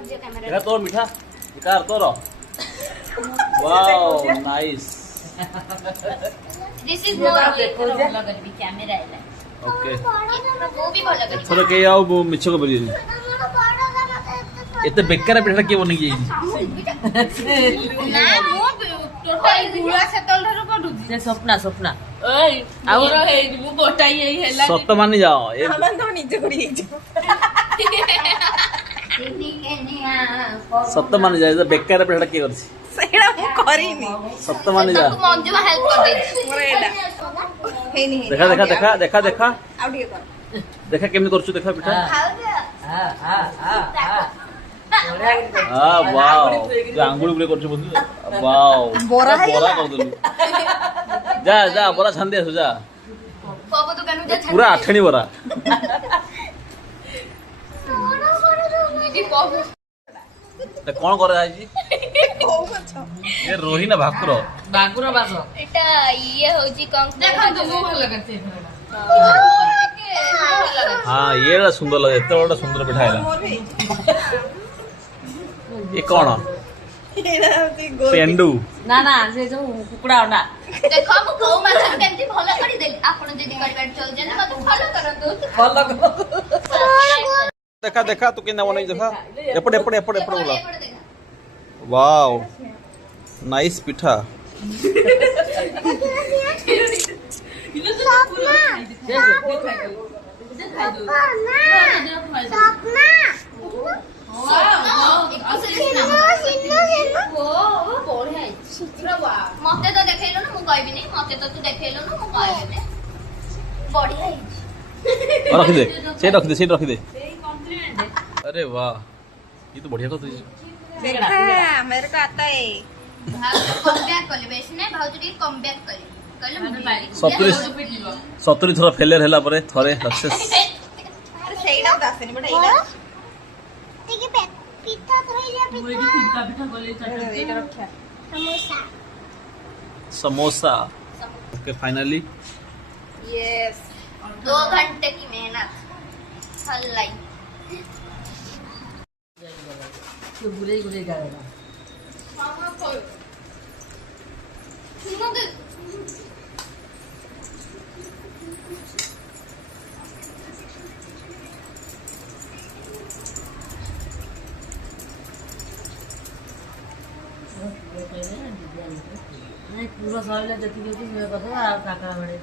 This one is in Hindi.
देखा तो मीठा कार तोर wow nice this is more लगन कैमरा है ओके वो भी भल लगन थोड़ा के आउ मिछ को बोली एते बेकार पिठा के बनि गई ना मो टोटल गुळा सेतल धर पडुजी से सपना सपना ओय आउर हे मु गोटाई हे हेला सत मानि जाओ ए हमन तो निजे करी सत मानि जाए बेकार पिठा के करछि सेडा मु करिनी सत मानि जा मंजू हेल्प कर दे मोर एडा हे नी देखा देखा देखा देखा देखा आउ ठीक कर देखा केमि करछु देखा पिठा खाओ दे हां हां हां हां वाओ जो आंगुल गुले करछु बोल वाओ बोरा है बोरा कर दलु जा जा बोरा छान दे जा बाबू दुकान जा पूरा आठणी बोरा दीदी बाबू ते कोन करे आजी को मछ ए रोही ना भाकुर बागुर बास एटा ये होजी कम देखा तो मु भल लगते हां ये ला सुंदर लगे एते बड़ा सुंदर पिठा हैला मोर भी ये कोन एडा होती गो पेंडू ना ना से जो कुकुड़ा अंडा देखो मु को माछ केमती भलो करी देली आपण जदी करबार चल जने मत फॉलो करंतु फल देखा देखा तू केना बनै देखा एपड़ एपड़ एपड़ एपड़ बोला वाओ नाइस पिठा मते तो देखैलो ना मु कहबी नै मते तो तू देखैलो ना मु कहबी नै बढ़िया है रख दे से रख दे अरे वाह ये तो बढ़िया कर दी देखा मेरे को आता है कम बैक कर ले वैसे नहीं भाव जी कम बैक कर कहले मु 70 थोड़ा फेलियर हैला परे थरे सक्सेस अरे सेडा दासनी बडा एडा ठीक है पिठा थोड़ी जा पिठा पिठा बोले एडा रखा समोसा ओके फाइनली यस 2 घंटे की मेहनत फल लाई तो बुरे बुरे गावेला नहीं पूरा साल जति जति मैं कथा काका बड़े